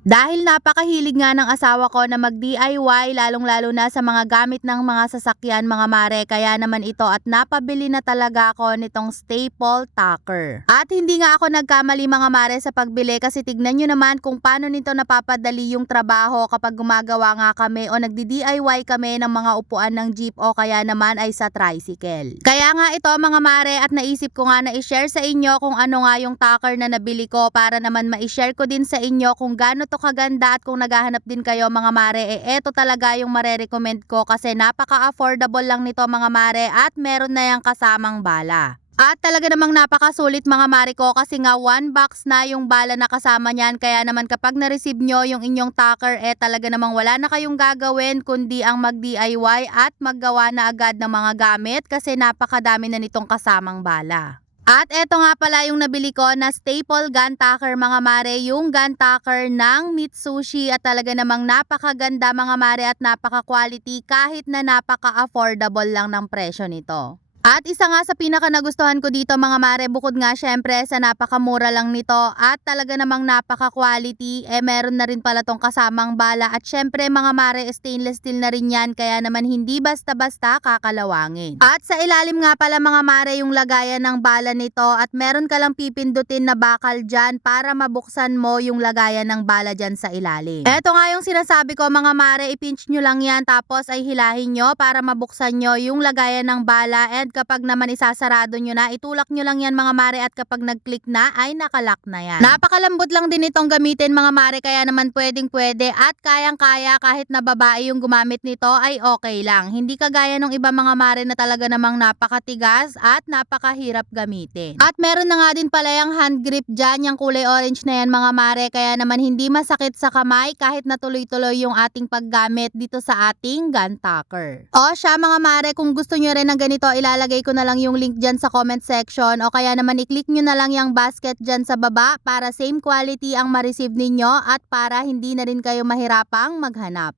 Dahil napakahilig nga ng asawa ko na mag-DIY lalong-lalo na sa mga gamit ng mga sasakyan mga mare, kaya naman ito at napabili na talaga ako nitong staple tacker. At hindi nga ako nagkamali mga mare sa pagbili kasi tignan nyo naman kung paano nito napapadali yung trabaho kapag gumagawa nga kami o nagdi-DIY kami ng mga upuan ng jeep o kaya naman ay sa tricycle. Kaya nga ito mga mare at naisip ko nga na i-share sa inyo kung ano nga yung tacker na nabili ko para naman ma-share ko din sa inyo kung gaano to kaganda at kung naghahanap din kayo mga mare, eto talaga yung marerecommend ko kasi napaka-affordable lang nito mga mare at meron na yung kasamang bala. At talaga namang napakasulit mga mare ko kasi nga 1 box na yung bala na kasama niyan, kaya naman kapag na-receive nyo yung inyong tacker talaga namang wala na kayong gagawin kundi ang mag-DIY at maggawa na agad ng mga gamit kasi napakadami na nitong kasamang bala. At eto nga pala yung nabili ko na staple gun tacker mga mare, yung gun tacker ng Mitsushi at talaga namang napakaganda mga mare at napaka-quality kahit na napaka-affordable lang ng presyo nito. At isa nga sa pinaka nagustuhan ko dito mga mare, bukod nga syempre sa napakamura lang nito at talaga namang napaka-quality, meron na rin pala tong kasamang bala at syempre mga mare stainless steel na rin yan, kaya naman hindi basta-basta kakalawangin. At sa ilalim nga pala mga mare yung lagayan ng bala nito at meron ka lang pipindutin na bakal dyan para mabuksan mo yung lagayan ng bala dyan sa ilalim. Eto nga yung sinasabi ko mga mare, ipinch nyo lang yan tapos ay hilahin nyo para mabuksan nyo yung lagayan ng bala, and kapag naman isasarado nyo na, itulak nyo lang yan mga mare at kapag nag-click na ay nakalock na yan. Napakalambot lang din itong gamitin mga mare, kaya naman pwedeng pwede at kayang kaya kahit na babae yung gumamit nito ay okay lang. Hindi kagaya ng iba mga mare na talaga namang napakatigas at napakahirap gamitin. At meron na nga din pala yung hand grip dyan, yung kulay orange na yan mga mare, kaya naman hindi masakit sa kamay kahit na tuloy-tuloy yung ating paggamit dito sa ating gun tacker. O siya mga mare, kung gusto nyo rin ng ganito, ilalagay ko na lang yung link dyan sa comment section o kaya naman i-click nyo na lang yung basket dyan sa baba para same quality ang ma-receive ninyo at para hindi na rin kayo mahirapang maghanap.